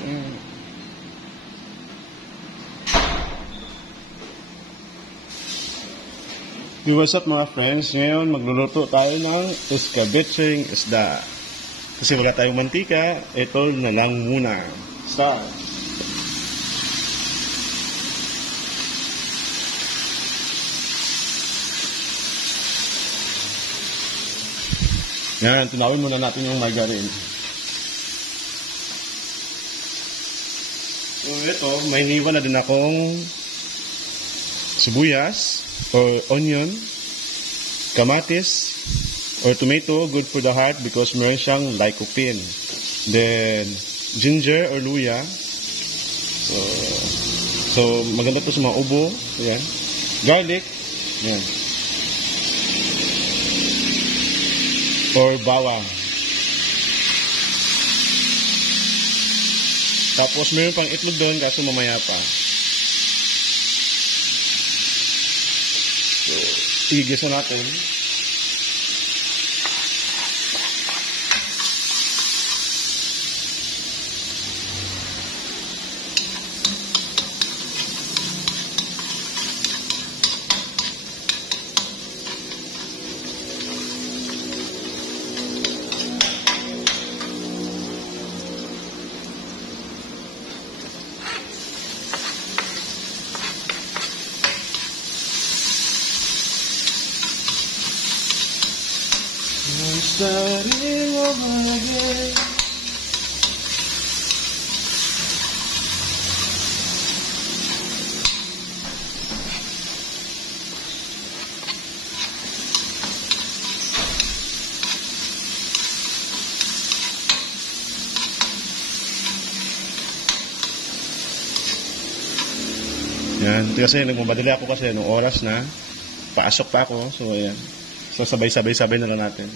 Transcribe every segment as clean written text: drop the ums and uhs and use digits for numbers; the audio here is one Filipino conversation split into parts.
What's up mga friends? Ngayon magluluto tayo ng escabecheng isda. Kasi wala tayong mantika, ito na lang muna. Start! Yan, tunawin muna natin yung margarine. So ito, may iniwan na din akong sibuyas or onion, kamatis, or tomato, good for the heart because meron siyang lycopene. Then, ginger or luya. So maganda to sa mga ubo. Ayan. Garlic. Ayan. Or bawang. Tapos meron pang itlog doon kaso mamaya pa. So, igisa natin. Starting over again. Yan, kasi nagmamadali ako kasi nung oras na paasok pa ako, so ayan. So sabay-sabay na lang natin.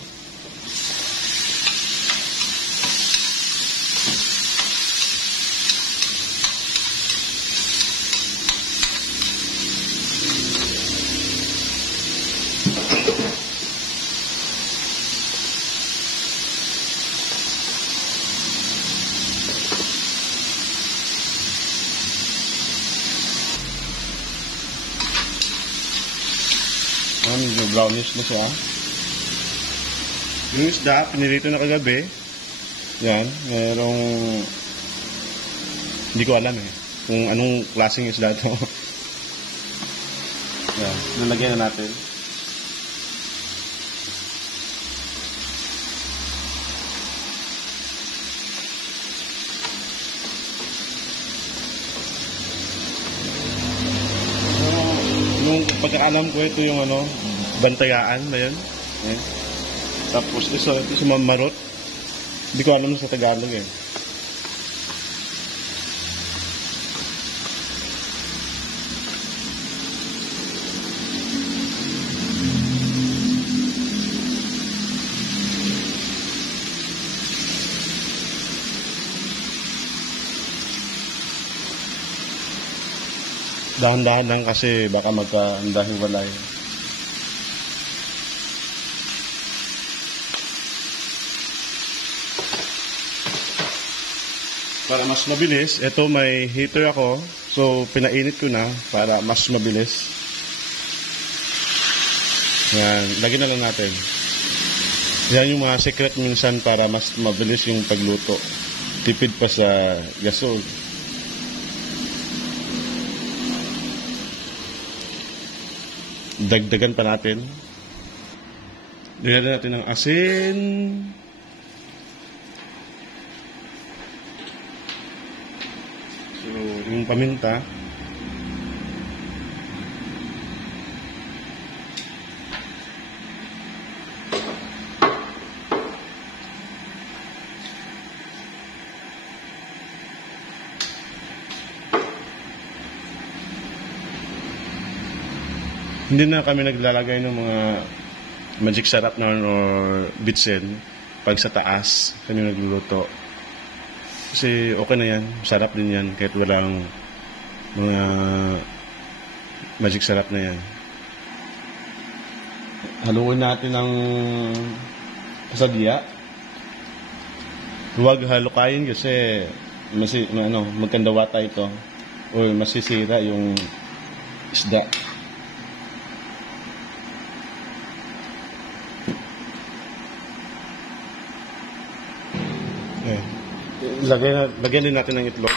Medyo brownish na siya. Yung isda, pinirito na kagabi. Yan, merong hindi ko alam kung anong klaseng isda ito. Yan, nalagyan na natin. Yung pagkaalam ko, ito yung bantayaan ba yun? Ayan. Tapos ito sa mamarot. Hindi ko alam sa Tagalog Dahan-dahan lang kasi baka magkaandahiwalay. Para mas mabilis, ito may heater ako. So, pinainit ko na para mas mabilis. Yan, lagyan na lang natin. Yan yung mga secret minsan para mas mabilis yung pagluto. Tipid pa sa gasol. Dagdagan pa natin. Dagdagan natin ng asin. So, yung paminta. Hindi na kami naglalagay ng mga magic sarap na or bitsin pag sa taas kami nagluluto. Kasi okay na yan. Sarap din yan kahit walang mga magic sarap na yan. Haluin natin ng kasadya. Huwag halukayin kasi magkandawata ito o masisira yung isda. Lagyan din natin ng itlog.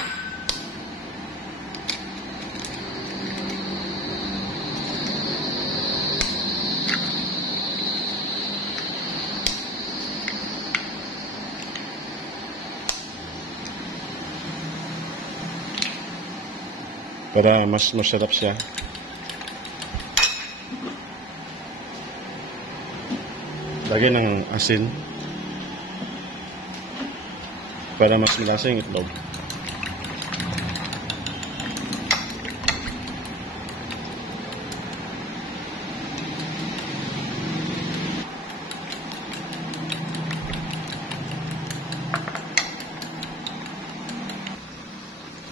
Para mas masarap siya. Lagyan ng asin para mas malasa yung itlog.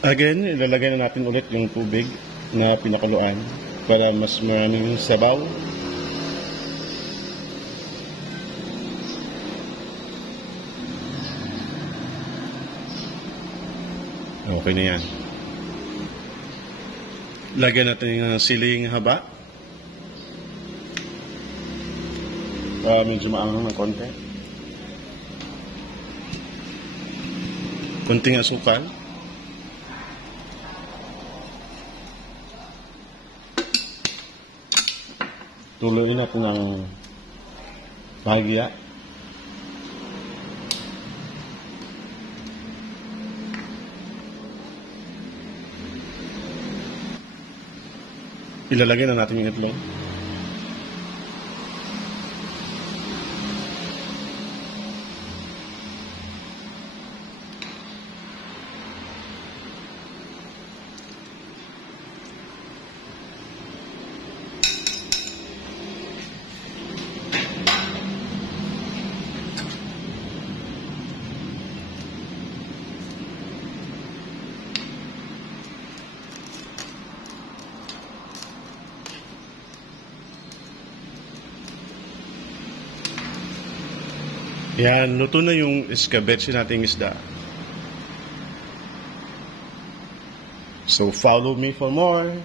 Again, ilalagay na natin ulit yung tubig na pinakuluan para mas maraming sabaw. Okay na yan. Lagyan natin yung siling haba. Medyo maangang ng konti. Konting asukal. Tuloy natin ng bahagya. Ilalagay na natin yung itlog. Yan, luto na yung escabeche nating isda. So follow me for more.